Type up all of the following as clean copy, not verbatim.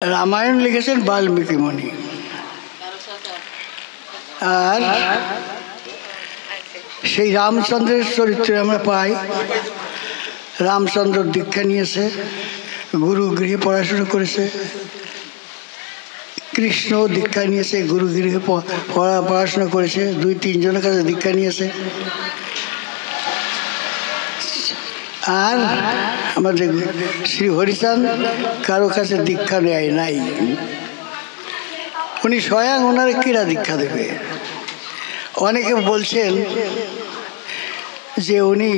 রামায়ণ লিখেছেন বাল্মীকি মুনি। আর সেই রামচন্দ্রের চরিত্রে আমরা পাই, রামচন্দ্র দীক্ষা নিয়েছে, গুরু গৃহে পড়াশুনো করেছে। কৃষ্ণ দীক্ষা নিয়েছে, গুরু গৃহে পড়াশোনা করেছে, 2-3 জনের কাছে দীক্ষা নিয়েছে। আর আমাদের শ্রী হরিচাঁদ কারো কাছে দীক্ষা নেয় নাই। উনি স্বয়ং ওনার কিরা দীক্ষা দেবে। অনেকে বলছেন যে উনি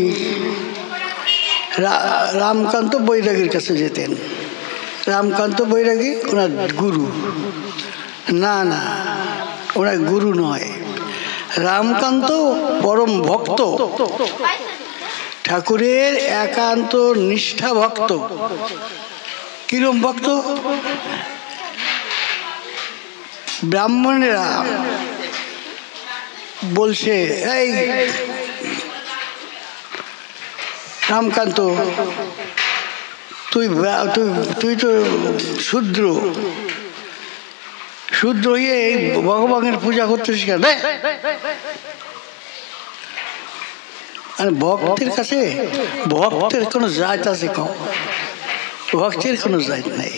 রামকান্ত বৈরাগীর কাছে যেতেন। রামকান্ত বৈরাগী ওনার গুরু। না না, ওনার গুরু নয়। রামকান্ত পরম ভক্ত, ঠাকুরের একান্ত নিষ্ঠা ভক্ত। কিরম ভক্ত? ব্রাহ্মণেরা বলছে, এই রামকান্ত, তুই তো শূদ্র, শূদ্র হয়ে ভগবানের পূজা করতেছিস কেন? ভক্তের কাছে ভক্তের কোনো জাত আছে? ভক্তের কোনো জাত নাই।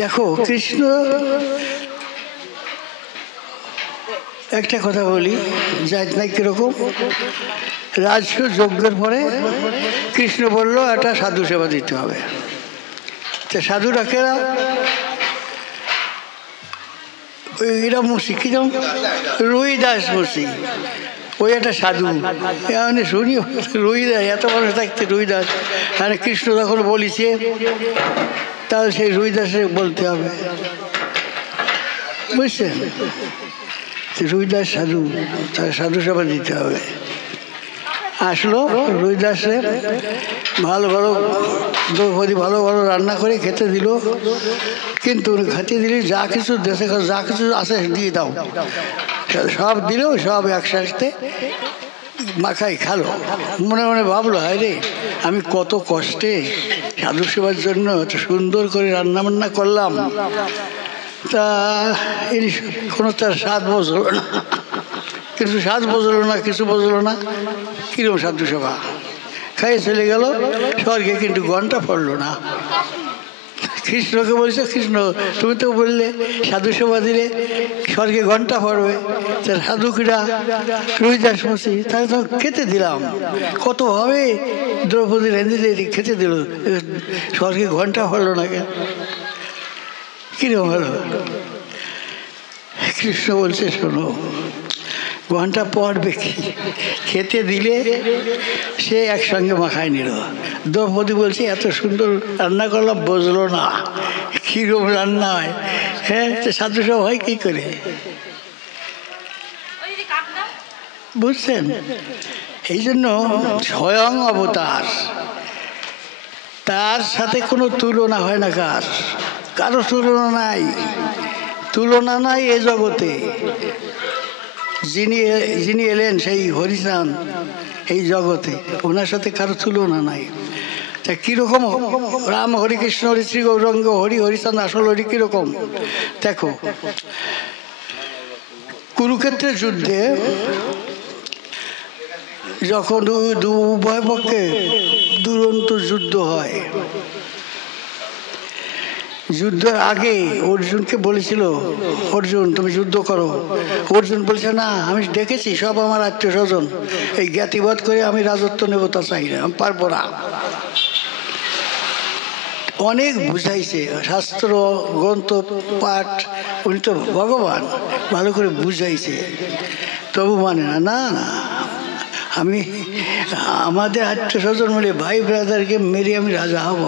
দেখো, কৃষ্ণ, একটা কথা বলি, জাত নাই কিরকম? রাজস্ব যজ্ঞের পরে কৃষ্ণ বললো একটা সাধু সেবা দিতে হবে। সাধুরা কেরা? এরা মুসি, কিরম? রুইদাস মুসি, ওই একটা সাধু। মানে শুনি রুইদাস, এত মানুষ থাকতে রুইদাস। আর কৃষ্ণ যখন বলিছে তাহলে সেই রুইদাসে বলতে হবে, বুঝছেন? রুইদাস সাধু, তার সাধু সেবা দিতে হবে। আসলো রুইদাসে, ভালো ভালো দ্রৌপদী ভালো ভালো রান্না করে খেতে দিল। কিন্তু খেতে দিলে যা কিছু দেশে যা কিছু আছে দিয়ে দাও, সব দিল, সব একসাথে মাখাই খালো। মনে মনে ভাবলো, হায় রে, আমি কত কষ্টে সাধু সেবার জন্য এত সুন্দর করে রান্না বান্না করলাম, তা এই কোনো তার স্বাদ বুঝলো না। কিছু স্বাদ বুঝলো না, কিছু বুঝলো না। কিরকম সাধু সেবা খাইয়ে চলে গেল স্বর্গে, কিন্তু ঘন্টা পড়লো না। কৃষ্ণকে বলছে, কৃষ্ণ তুমি তো বললে সাধু সেবা দিলে স্বর্গে ঘন্টা পড়বে, সাধু কিরা? রুইদাস মুসি, তাহলে তো খেতে দিলাম, কতভাবে দ্রৌপদী রেঁধে দিয়ে খেতে দিল, স্বর্গে ঘন্টা পড়লো না কেন? কিরকম হলো? কৃষ্ণ বলছে, শোনো, ঘন্টা পড়বে কি? খেতে দিলে সে একসঙ্গে মাখায় নিল। দ্রৌপদী বলছে, এত সুন্দর রান্না করলাম, বুঝলো না কিরকম রান্না হয়। হ্যাঁ, সাধু সব হয় কি করে? বুঝছেন? এই জন্য স্বয়ং অবতার, তার সাথে কোনো তুলনা হয় না। কারো তুলনা নাই, তুলনা নাই এ জগতে। যিনি এলেন সেই হরিচাঁদ এই জগতে, ওনার সাথে কারো তুলনা নাই। তা কিরকম রাম হরি কৃষ্ণ হরি শ্রী গৌরাঙ্গ হরি হরিচাঁদ আসল হরি কিরকম? দেখো, কুরুক্ষেত্রের যুদ্ধে যখন উভয় পক্ষে দুরন্ত যুদ্ধ হয়, যুদ্ধের আগে অর্জুনকে বলেছিল, অর্জুন তুমি যুদ্ধ করো। অর্জুন বলছে, না, আমি দেখেছি সব আমার আত্মীয় স্বজন, এই জ্ঞাতিবাদ করে আমি রাজত্ব নেব তা চাই না, আমি পারবো না। অনেক বুঝাইছে, শাস্ত্র গ্রন্থ পাঠ, উনি তো ভগবান, ভালো করে বুঝাইছে, তবু মানে না। না না, আমি আমাদের আত্মীয় স্বজন মিলে ভাই ব্রাদারকে মেরে আমি রাজা হব,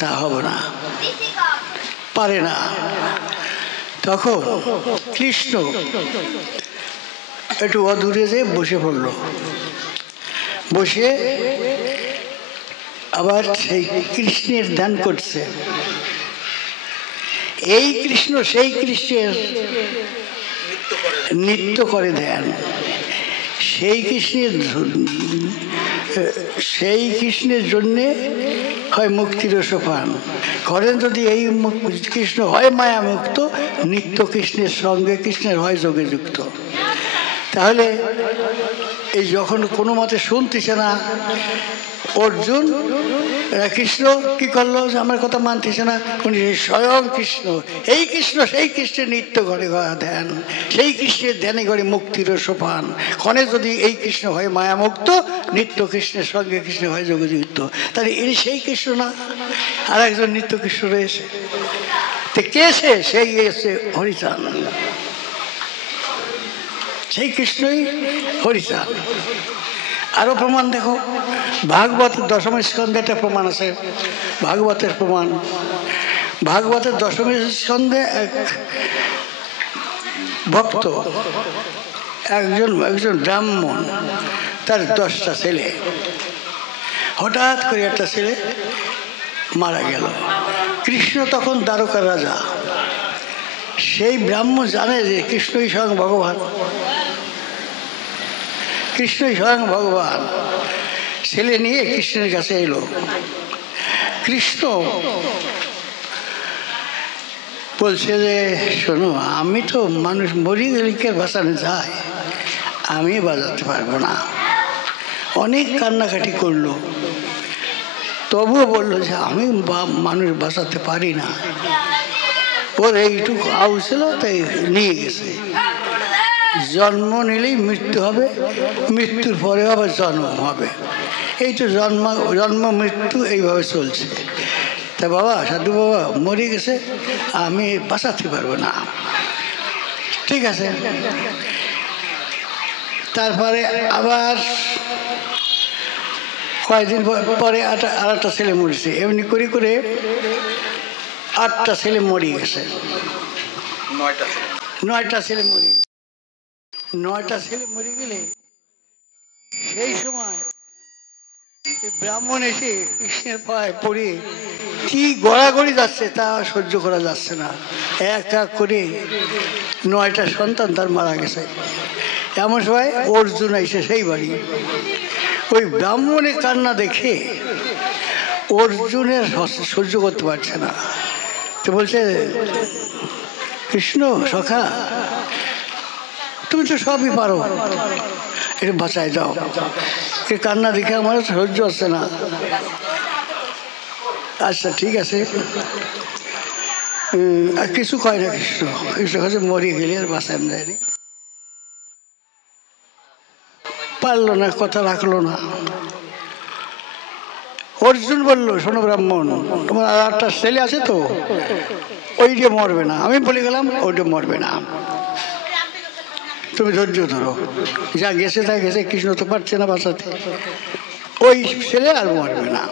তা হব না, পারে না। তখন কৃষ্ণ একটু অদূরে যেয়ে বসে পড়ল। বসে আবার সেই কৃষ্ণের ধ্যান করছে। এই কৃষ্ণ সেই কৃষ্ণের নৃত্য করে ধ্যান। সেই কৃষ্ণের সেই কৃষ্ণের জন্যে হয় মুক্তির সোপান করেন। যদি এই কৃষ্ণ হয় মায়া মুক্ত, নিত্য কৃষ্ণের সঙ্গে কৃষ্ণের হয় যোগে যুক্ত। তাহলে এই যখন কোনো মতে শুনতেছে না অর্জুন, কৃষ্ণ কি করলো যে আমার কথা মানতেছে না, উনি স্বয়ং কৃষ্ণ, এই কৃষ্ণ সেই কৃষ্ণের নিত্য ঘরে ধ্যান, সেই কৃষ্ণের ধ্যানে ঘরে মুক্তির সোপান ক্ষণে যদি এই কৃষ্ণ হয় মায়ামুক্ত, নিত্য কৃষ্ণের সঙ্গে কৃষ্ণ হয় যোগযুক্ত। তাহলে ইনি সেই কৃষ্ণ না, আর একজন নিত্য কৃষ্ণ রয়েছে। তো কে সে? সেই এসে হরিচাঁদ, সেই কৃষ্ণই হরিচাঁদ। আরো প্রমাণ দেখো, ভাগবতের দশম স্কন্ধে একটা প্রমাণ আছে, ভাগবতের প্রমাণ। ভাগবতের দশম স্কন্ধে এক ভক্ত, একজন ব্রাহ্মণ, তার 10টা ছেলে, হঠাৎ করে একটা ছেলে মারা গেল। কৃষ্ণ তখন দ্বারকার রাজা। সেই ব্রাহ্মণ জানে যে কৃষ্ণই স্বয়ং ভগবান, কৃষ্ণই স্বয়ং ভগবান। ছেলে নিয়ে কৃষ্ণের কাছে এলো। কৃষ্ণ বলছে যে শোনো, আমি তো মানুষ মরি গেলে কে বাঁচানো যায়, আমি বাজাতে পারবো না। অনেক কান্নাকাটি করলো, তবুও বললো যে আমি মানুষ বাঁচাতে পারি না। ওর এইটুকু আউ ছিল, তাই নিয়ে গেছে। জন্ম নিলেই মৃত্যু হবে, মৃত্যুর পরে আবার জন্ম হবে, এই তো জন্ম মৃত্যু এইভাবে চলছে। তা বাবা, সাধু বাবা মরে গেছে, আমি বাঁচাতে পারবো না। ঠিক আছে। তারপরে আবার কয়েকদিন পরে আর একটা ছেলে মরেছে। এমনি করে করে 8টা ছেলে মরে গেছে। 9টা ছেলে মরে গেছে। 9টা ছেলে মরে গেলে সেই সময় ব্রাহ্মণ এসে কৃষ্ণের পায়ে পড়ে কি গড়াগড়ি যাচ্ছে, তা সহ্য করা যাচ্ছে না। এক এক করে 9টা সন্তান তার মারা গেছে। এমন সময় অর্জুন এসে সেই বাড়ি, ওই ব্রাহ্মণের কান্না দেখে অর্জুনের সহ্য করতে পারছে না। তো বলছে, কৃষ্ণ সখা, তুমি তো সবই পারো, এটা বাঁচায় যাও, এ কান্না দেখে আমার সহ্য হচ্ছে না। আচ্ছা ঠিক আছে, আর কিছু কয় না কৃষ্ণ। কৃষ্ণ কাছে মরে গেলে আর বাঁচানো যায়নি, পারলো না, কথা রাখলো না। অর্জুন বলল, শোনো ব্রাহ্মণ, তোমার আর 8টা ছেলে আছে তো, ওইটা মরবে না, আমি বলে গেলাম ওইটা মরবে না, তুমি ধৈর্য ধরো, যা গেছে তা গেছে, কৃষ্ণ তো পারছে না বাঁচাতে, ওই ছেলে আর মরবে না।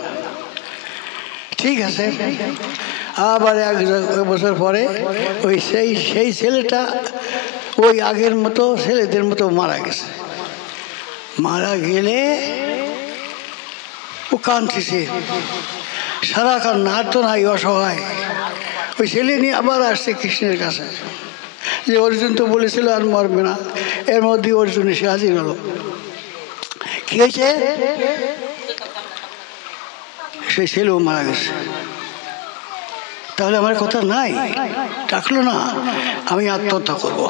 ঠিক আছে। আবার 1 বছর পরে ওই সেই ছেলেটা ওই আগের মতো ছেলেদের মতো মারা গেছে। মারা গেলে ও কাঁদতেছে, সারা কান্না, আর তো নাই, অসহায়। ওই ছেলে নিয়ে আবার আসছে কৃষ্ণের কাছে, যে অর্জুন তো বলেছিল আর মরবে না। এর মধ্যে অর্জুন এসে হাজির হলো। কি হয়েছে? সেই ছেলেও মারা গেছে। তাহলে আমার কথা নাই, ডাকলো না, আমি আত্মহত্যা করব।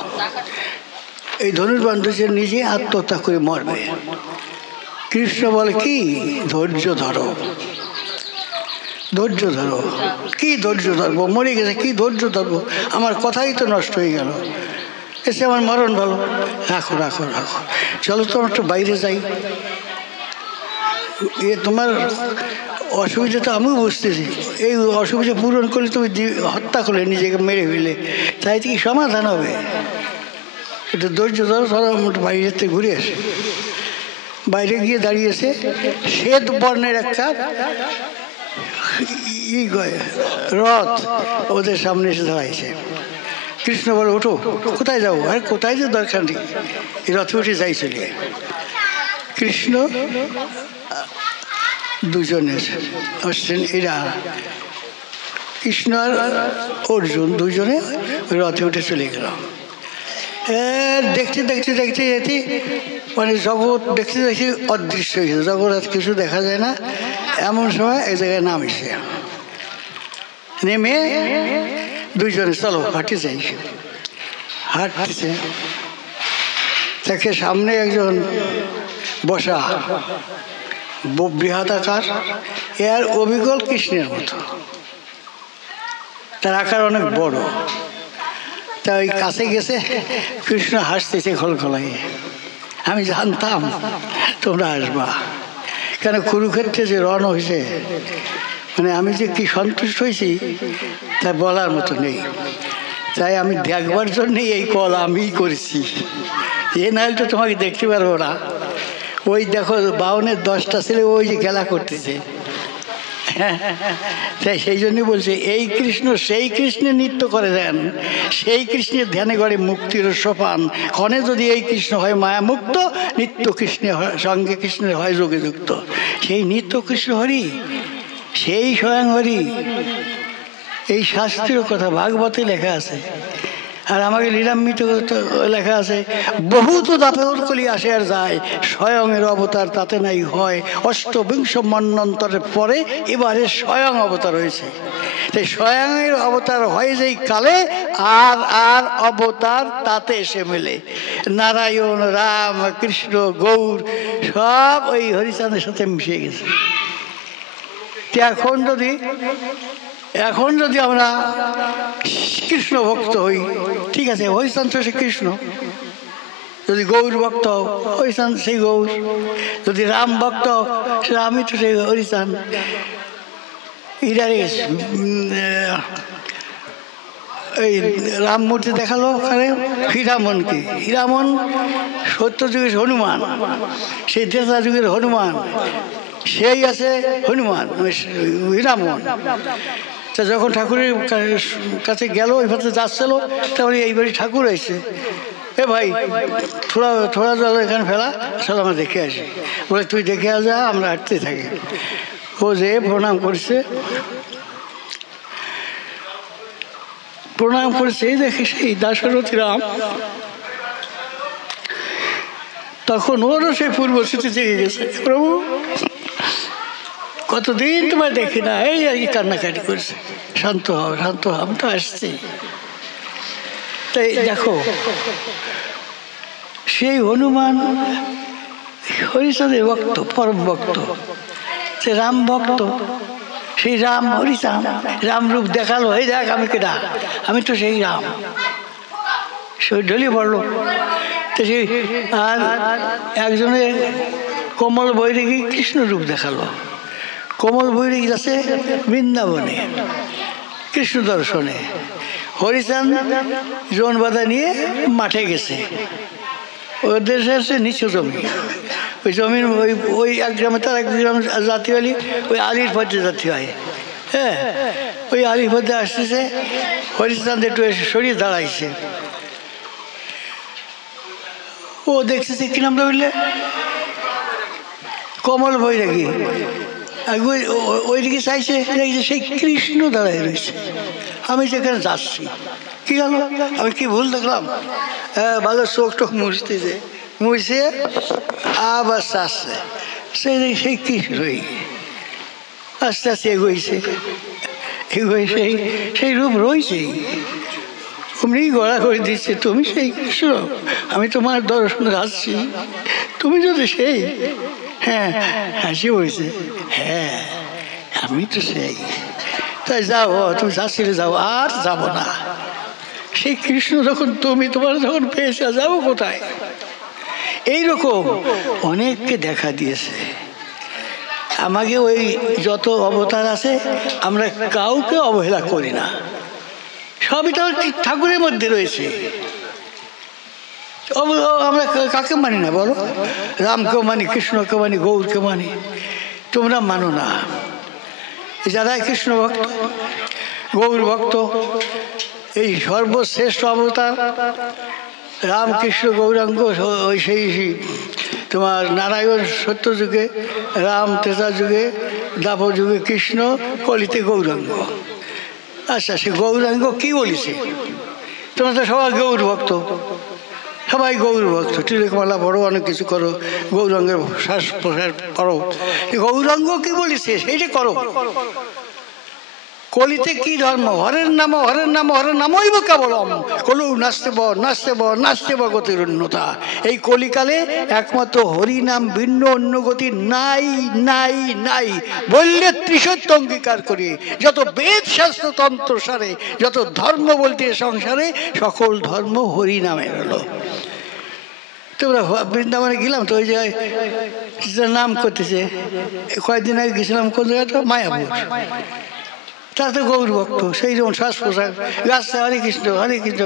এই ধনুর্বাণ নিজে আত্মহত্যা করে মরবে। কৃষ্ণ বলে, কি ধৈর্য ধরো, ধৈর্য ধরো। কি ধৈর্য ধরবো? মরে গেছে, কি ধৈর্য ধরবো? আমার কথাই তো নষ্ট হয়ে গেল, এসে আমার মরণ ভালো। রাখো রাখো রাখো, চলো তো একটু বাইরে যাই। তোমার অসুবিধা তো আমিও বুঝতেছি, এই অসুবিধা পূরণ করলে তুমি হত্যা করলে, নিজেকে মেরে ফেলে, তাই কি সমাধান হবে? একটু ধৈর্য ধরো, ধরো আমরা বাইরে থেকে ঘুরে আসি। বাইরে গিয়ে দাঁড়িয়েছে শ্বেত বর্ণের একটা রথ ওদের সামনে এসে দাঁড়াইছে। কৃষ্ণ বলে, ওঠো, কোথায় যাবো? আরে কোথায় যে দরকার নেই, এই রথে উঠে যাই চলে। কৃষ্ণ দুজনে আসছেন, এরা কৃষ্ণ আর অর্জুন দুজনে রথে উঠে চলে গেল। দেখতে দেখতে দেখতে যেতে মানে জগৎ দেখতে দেখতে অদৃশ্য হয়ে গেছে, জগৎ আর কিছু দেখা যায় না। এমন সময় এক জায়গায় নামিছে, নেমে দুইজনে চলো হাঁটে যাই। হাঁটতেছে, তাকে সামনে একজন বসা, বৃহদাকার, এর অবিকল কৃষ্ণের মতো, তার আকার অনেক বড়। তা ওই কাছে গেছে, কৃষ্ণ হাসতেছে খলখলাইয়ে। আমি জানতাম তোমরা আসবা, কেন কুরুক্ষেত্রে যে রণ হয়েছে, মানে আমি যে কি সন্তুষ্ট হয়েছি তা বলার মতো নেই। তাই আমি দেখবার জন্যই এই কল আমি করেছি, এ নাহলে তো তোমাকে দেখতে পারবো না। ওই দেখো বাউনের 10টা ছেলে ওই যে খেলা করতেছে। তাই সেই জন্যই বলছে এই কৃষ্ণ সেই কৃষ্ণের নৃত্য করে দেন, সেই কৃষ্ণের ধ্যানে গড়ে মুক্তির সোপান। ক্ষণে যদি এই কৃষ্ণ হয় মায়া মুক্ত, নিত্য কৃষ্ণের সঙ্গে কৃষ্ণের হয় যোগে যুক্ত। সেই নিত্য কৃষ্ণ হরি, সেই স্বয়ং হরি, এই শাস্ত্রীয় কথা ভাগবতে লেখা আছে। আর আমাকে লীলামৃত লেখা আছে, বহুত দাপর কলি আসে আর যায়, স্বয়ংয়ের অবতার তাতে নাই হয়। অষ্টবিংশ মন্বন্তরের পরে এবারে স্বয়ং অবতার হয়েছে। তাই স্বয়ংয়ের অবতার হয় যেই কালে, আর আর অবতার তাতে এসে মেলে। নারায়ণ, রাম, কৃষ্ণ, গৌর সব ওই হরিচাঁদের সাথে মিশে গেছে। এখন যদি আমরা কৃষ্ণ ভক্ত হই, ঠিক আছে, হরিচাঁদ সে কৃষ্ণ। যদি গৌর ভক্ত হরিচাঁদ সেই গৌর, যদি রাম ভক্ত সে রামই তো সেই হরিচাঁদ। এই রাম মূর্তি দেখালো ওখানে হীরামনকে, হীরামন সত্য যুগের হনুমান, সেই ত্রেতা যুগের হনুমান, সেই আছে হনুমান হীরামন। তা যখন ঠাকুরের কাছে গেল, ওই ভাবে যাচ্ছিল, তখন এইবারই ঠাকুর এসে, এ ভাই থোড়া জল এখানে ফেলা, চল আমরা দেখে আসি। বলে তুই দেখে যা, আমরা হাঁটতে থাকি। ও যে প্রণাম করছে, প্রণাম করেছে, দেখে সেই দাশরথী রাম, তখন ওরও সেই পূর্ব স্মৃতি জেগে গেছে। প্রভু কতদিন তোমায় দেখি না, এই আর কি কান্নাকাটি করছে। শান্ত হও, শান্ত হও, আমি তো আসছি। তাই দেখো সেই হনুমান হরিচাঁদের ভক্ত, পরম ভক্ত, সে রাম ভক্ত, সেই রাম হরিচাঁদ রাম রূপ দেখালো, এই দেখ আমি কেডা, আমি তো সেই রাম। সে ঢলিয়ে পড়লো। তো সেই আর একজনের কমল বৈরাগী কৃষ্ণ রূপ দেখালো। কমল বৈরাগী আছে বৃন্দাবনে কৃষ্ণ দর্শনে। হরিচাঁদ জন বাধা নিয়ে মাঠে গেছে, ওদের আছে নিচু জমি, ওই জমির ওই এক গ্রামে তার এক গ্রাম জাতি হলি ওই আলির পথে জাতি হয়। হ্যাঁ, ওই আলির পথে আসতেছে, হরিচাঁদ একটু এসে সরিয়ে দাঁড়াইছে। ও দেখতেছে কি নামটা বললে, কমল বৈরাগী। ওইদিকে চাইছে, সেই কৃষ্ণ দাঁড়ায় রয়েছে। আমি যেখানে যাচ্ছি, কি গেল, আমি কি ভুল দেখলাম? ভালো চোখ টোক মুছতেছে, মুছে আবার চাচ্ছে, সেই কৃষ্ণই আস্তে আস্তে এগোইছে, সেই রূপ রয়েছেই। অমনি গড়া করে দিচ্ছে, তুমি সেই কৃষ্ণ, আমি তোমার দর্শন যাচ্ছি, তুমি যদি সেই। হ্যাঁ, হাসি বলছে, হ্যাঁ আমি তো সেই। তাই যাও, তুমি যাচ্ছিলে যাও, আর যাবো না। সেই কৃষ্ণ যখন তুমি তোমার যখন পেয়েছে, যাবো কোথায়? এইরকম অনেককে দেখা দিয়েছে আমাকে। ওই যত অবতার আছে আমরা কাউকে অবহেলা করি না, সবই তো ঠাকুরের মধ্যে রয়েছে। আমরা কাকে মানি না বলো? রামকেও মানি, কৃষ্ণকে মানি, গৌরকে মানি, তোমরা মানো না। যারা কৃষ্ণ ভক্ত, গৌর ভক্ত, এই সর্বশ্রেষ্ঠ অবতার রামকৃষ্ণ গৌরাঙ্গ, ওই সেই তোমার নারায়ণ সত্য যুগে, রাম ত্রেতা যুগে, দ্বাপর যুগে কৃষ্ণ, কলিতে গৌরাঙ্গ। আচ্ছা, সে গৌরাঙ্গ কি বলেছে? তোমরা তো সবাই গৌর ভক্ত, সবাই গৌর ভক্ত, তিলকমালা পড়ো, অনেক কিছু করো, গৌরাঙ্গের শ্বাস প্রশ্বাস করো। গৌরাঙ্গ কি বলিছে সেইটা করো। কলিতে কি ধর্ম? হরের নাম হরের নাম হরের নামইব কেবলম, কলু নাচতে ব গতির উন্নতা। এই কলিকালে একমাত্র হরি নাম, ভিন্ন অন্য গতি নাই নাই নাই বললে ত্রিসত্য অঙ্গীকার করি। যত বেদ শাস্ত্র তন্ত্র সারে, যত ধর্ম বলতে সংসারে, সকল ধর্ম হরি নামের হলো। তোমরা বৃন্দাবনে গেলাম তো, ওই জায়গায় নাম করতেছে, কয়েকদিন আগে গেছিলাম কোন জায়গাটা, মায়াপুর। তারা তো গৌর ভক্ত, সেই যেমন শ্বাস প্রশ্বাস রাস্তায় হরে কৃষ্ণ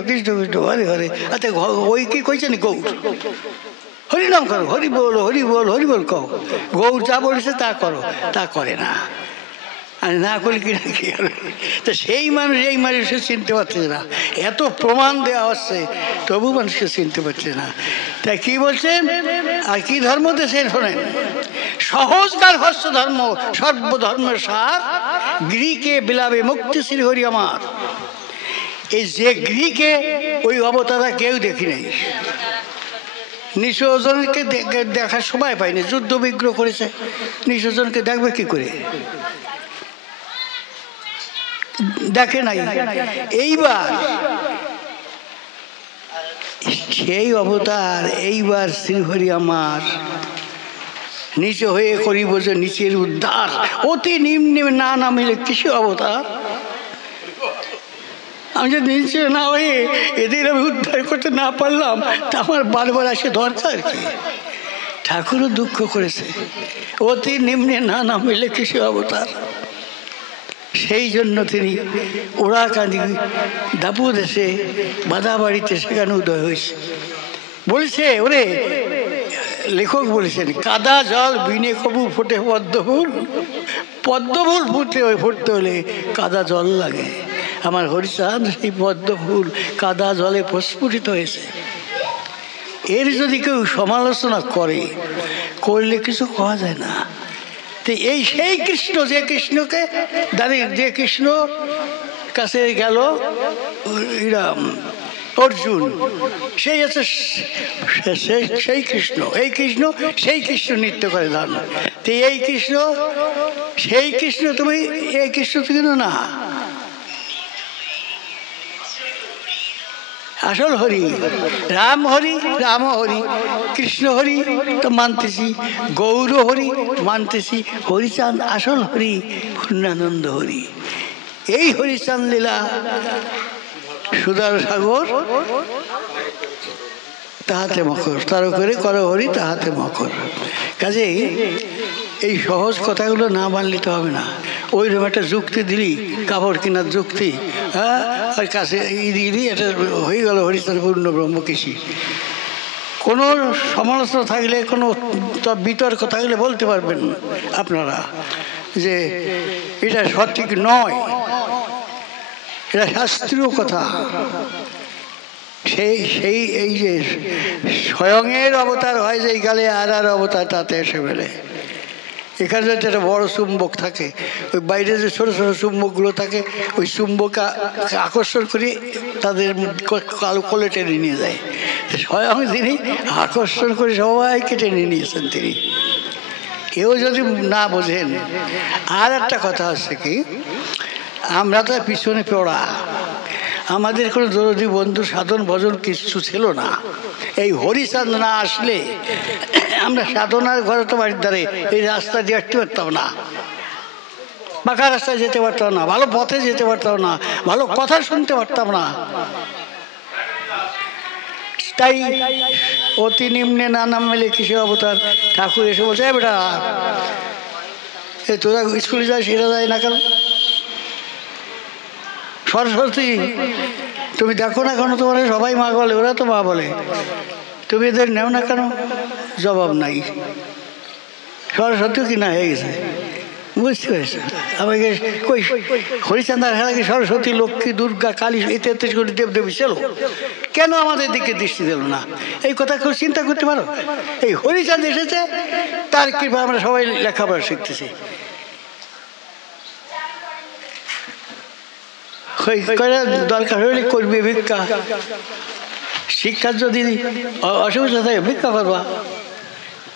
কৃষ্ণ কৃষ্ণ হরে হরে। আচ্ছা ওই কি কইছেন গৌর? হরিনাম করো, হরি বল হরি বল হরি বল কও। গৌর যা বলেছে তা করো, তা করে না। আর না করলে কি না কি হবে? তো সেই মানুষ এই মানুষকে চিনতে পারছে না, এত প্রমাণ দেওয়া হচ্ছে তবু মানুষকে চিনতে পারছে না। তাই কি বলছেন আর কি ধর্ম দেশের শোনেন, সহজকার হস্য ধর্ম সর্বধর্মের সার, গৃহকে বিলাবে মুক্তি শ্রী হরি আমার। এই যে গৃহকে ওই অবতারা কেউ দেখি নাই, নিঃস্বজনকে দেখার সময় পায়নি, যুদ্ধ বিগ্রহ করেছে, নিঃস্বজনকে দেখবে কি করে? দেখে নাই। এইবার সেই অবতার, এইবার শ্রীহরি আমার নিচে হয়ে করিব যে নিচের উদ্ধার, অতি নিম্নে না নামিলে কিসে অবতার। আমি যদি নিচে না হয়ে এদের আমি উদ্ধার করতে না পারলাম, তা আমার বারবার আসে দরকার কি? ঠাকুরও দুঃখ করেছে, অতি নিম্নে না নামিলে কিসে অবতার। সেই জন্য তিনি ওরাকান্দি দাপু দেশে বাদাবাড়িতে সেখানে উদয় হয়েছে। বলছে ওরে, লেখক বলেছেন, কাদা জল বিনে কবু ফোটে পদ্মফুল, পদ্মফুল ফুটতে হলে কাদা জল লাগে। আমার হরিচাঁদ সেই পদ্মফুল কাদা জলে প্রস্ফুটিত হয়েছে। এর যদি কেউ সমালোচনা করলে কিছু পাওয়া যায় না। তো এই সেই কৃষ্ণ, যে কৃষ্ণকে দাঁড়িয়ে, যে কৃষ্ণ কাছে গেল অর্জুন, সেই আছে সেই কৃষ্ণ, এই কৃষ্ণ সেই কৃষ্ণ নৃত্য করে দান। তো এই কৃষ্ণ সেই কৃষ্ণ, তুমি এই কৃষ্ণ কিন্তু না, আসল হরি রাম হরি, রাম হরি, কৃষ্ণ হরি তো মানতেছি, গৌর হরি মানতেছি, হরিচাঁদ আসল হরি, পূর্ণানন্দ হরি। এই হরিচাঁদ লীলা সুধার সাগর তাহাতে মকর, তার করে কর হরি তাহাতে মকর। কাজেই এই সহজ কথাগুলো না মানলে তো হবে না। ওইরকম একটা যুক্তি দিলি, কাপড় কেনার যুক্তি, হ্যাঁ, আর কাছে দিলি, এটা হয়ে গেল হরিচাঁদ পূর্ণ ব্রহ্ম কৃষি। কোনো সমালোচনা থাকলে, কোনো বিতর্ক থাকলে বলতে পারবেন আপনারা যে এটা সঠিক নয়, এটা শাস্ত্রীয় কথা। সেই এই যে স্বয়ংয়ের অবতার হয় যে কালে, আর অবতার তাতে এসে ফেলে। এখানে যদি একটা বড় চুম্বক থাকে, ওই বাইরে যে ছোটো ছোটো চুম্বকগুলো থাকে, ওই চুম্বক আকর্ষণ করে তাদের কোলে টেনে নিয়ে যায়। স্বয়ং তিনি আকর্ষণ করে সবাইকে টেনে নিয়েছেন তিনি। কেউ যদি না বোঝেন। আর একটা কথা হচ্ছে কি, আমরা তো পিছনে পড়া, আমাদের কোনো দরদি বন্ধু সাধন ভজন কিছু ছিল না। এই হরিচাঁদ না আসলে আমরা সাধনার ঘরে তো বাড়ির ধারে এই রাস্তা দিয়ে হাঁটতে পারতাম না, পাকা রাস্তায় যেতে পারতাম না, ভালো পথে যেতে পারতাম না, ভালো কথা শুনতে পারতাম না। তাই অতি নিম্নে না নামলে কিসে অবতার। ঠাকুর এসে বলছে, বেটা তোরা স্কুলে যায়, সেটা যায় না কেন? সরস্বতী তুমি দেখো না কেন? তোমার সবাই মা বলে, ওরা তো মা বলে, তুমি এদের নেও না কেন? জবাব নাই। সরস্বতী কি না হয়ে গেছে, বুঝতে পেরেছে? আমাকে কই হরিচাঁদার খেলা কি সরস্বতী, লক্ষ্মী, দুর্গা, কালী ইত্যাদি করে দেবদেবী ছিল, কেন আমাদের দিকে দৃষ্টি দিল না? এই কথা কেউ চিন্তা করতে পারো? এই হরিচাঁদ এসেছে, তার কৃপা আমরা সবাই লেখাপড়া শিখতেছি। দরকার হলে করবে ভিক্ষা, শিক্ষার যদি অসুবিধা থাকে ভিক্ষা করবা,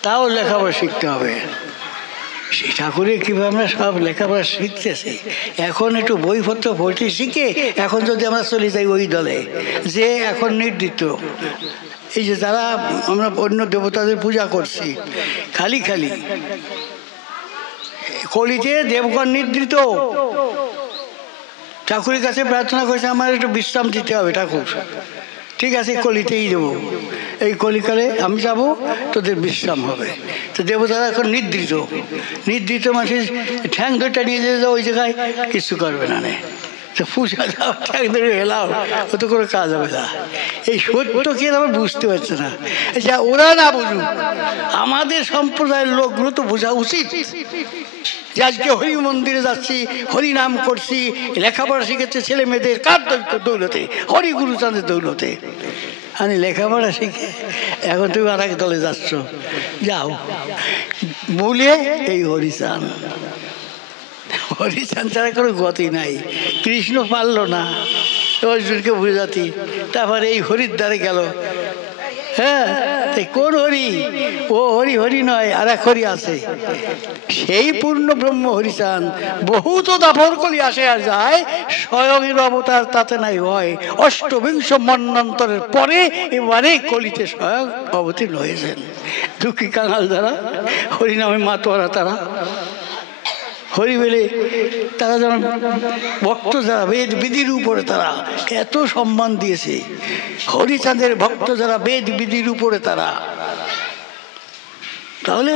তাও লেখাপড়া শিখতে হবে। সে ঠাকুরে কীভাবে আমরা সব লেখাপড়া শিখতেছি, এখন একটু বইপত্র পড়তে শিখে এখন যদি আমরা চলে যাই ওই দলে যে এখন নির্দিষ্ট, এই যে যারা আমরা অন্য দেবতাদের পূজা করছি খালি খালি, কলিতে দেবগণ নির্দিষ্ট। ঠাকুরের কাছে প্রার্থনা করেছে আমার একটু বিশ্রাম দিতে হবে, ঠাকুর ঠিক আছে কলিতেই দেবো, এই কলিকালে আমি যাবো, তোদের বিশ্রাম হবে। তো দেবতারা এখন নির্দিষ্ট, নির্দিষ্ট মানুষের ঠ্যাং ধরটা নিয়ে যেতে ওই জায়গায় কিছু করবে না। তো পূজা দাও, ঠ্যাং ধরে হেলাও, ও তো কোনো কাজ হবে না। এই সত্যকে আমরা বুঝতে পারছি না, যা ওরা না বুঝুক, আমাদের সম্প্রদায়ের লোকগুলো তো বোঝা উচিত যে আজকে হরি মন্দিরে যাচ্ছি, হরি নাম করছি, লেখাপড়া শিখেছে ছেলে মেয়েদের কার দৌলতে, হরি গুরুচাঁদের দৌলতে। আমি লেখাপড়া শিখে এখন তুমি আর এক দলে যাচ্ছ, যাও মূলে এই হরিচাঁদ, হরিচাঁদ ছাড়া কোনো গতি নাই। কৃষ্ণ পারল না অর্জুনকে বুঝাতি, তারপরে এই হরির দ্বারে গেল। হ্যাঁ, কোন হরি? ও হরি হরি নয়, আর এক হরি আছে, সেই পূর্ণ ব্রহ্ম হরিচাঁদ। বহুত দাপর কলি আসে আর যায়, স্বয়ংের অবতার তাতে নাই হয়। অষ্টবিংশ মন্বন্তরের পরে এবারে কলিতে স্বয়ং অবতীর্ণ হয়েছেন। দুঃখী কাঙাল যারা, হরিনামে মাতোয়ারা তারা, হরি বলে তারা যেমন ভক্ত, যারা বেদ বিধির উপরে তারা এত সম্মান দিয়েছে। হরিচাঁদের ভক্ত যারা, বেদ বিধির উপরে তারা। তাহলে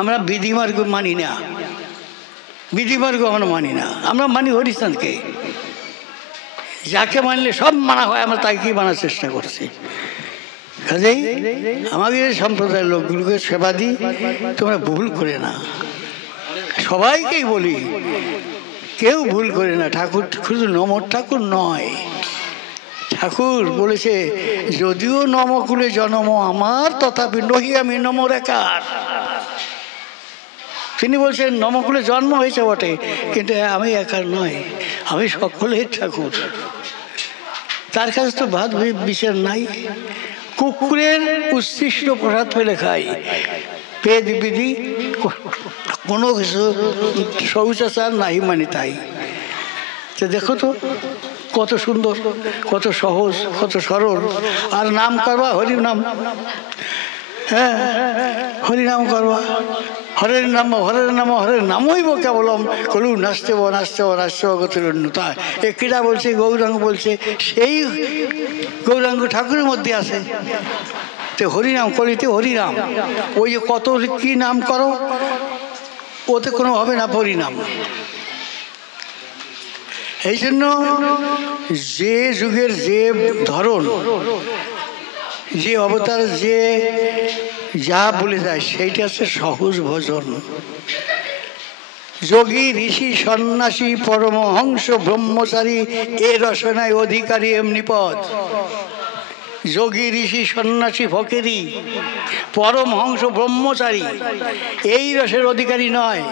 আমরা বিধিমার্গ মানি না, বিধিমার্গ আমরা মানি না, আমরা মানি হরিচাঁদকে। যাকে মানলে সব মানা হয় আমরা তাকেই মানার চেষ্টা করছি। কাজেই আমাদের সম্প্রদায়ের লোকগুলোকে সেবা দিই, তোমরা ভুল করে না। সবাইকেই বলি, কেউ ভুল করে না। ঠাকুর শুধু নমর ঠাকুর নয়, ঠাকুর বলেছে যদিও নমকুলে জন্ম আমার, তথাপি নহি আমি নমর একার। তিনি বলছেন নমকুলে জন্ম হয়েছে বটে, কিন্তু আমি একার নয়, আমি সকলের ঠাকুর। তার কাছে তো ভাত বিচার নাই। কুকুরের উচ্ছিষ্ট প্রসাদ ফেলে খাই, পেদ বিধি কোনো কিছু শৌচাচার নাই মানে তাই। তো দেখো তো কত সুন্দর, কত সহজ, কত সরল। আর নাম করবা হরির নাম, হ্যাঁ হরিনাম করবা, হরের নাম হরের নাম হরের নামইব কেবলম কলু নাচতেব নাচতেব নাচতেব গতির অন্যতা। এ ক্রীড়া বলছে, গৌরাঙ্গ বলছে, সেই গৌরাঙ্গ ঠাকুরের মধ্যে আছে। তো হরিনাম করিতে হরিনাম, ওই যে কত কি নাম করো, ওতে কোনো হবে না পরিণাম। এই জন্য যে যুগের যে ধরন, যে অবতার, যে যা বলে যায় সেইটা হচ্ছে সহজ ভজন। যোগী ঋষি সন্ন্যাসী পরমহংস ব্রহ্মচারী এ রসনায় অধিকারী এমনি পদ। যোগী ঋষি সন্ন্যাসী ফকেরি পরমহংস ব্রহ্মচারী এই রসের অধিকারী নয়।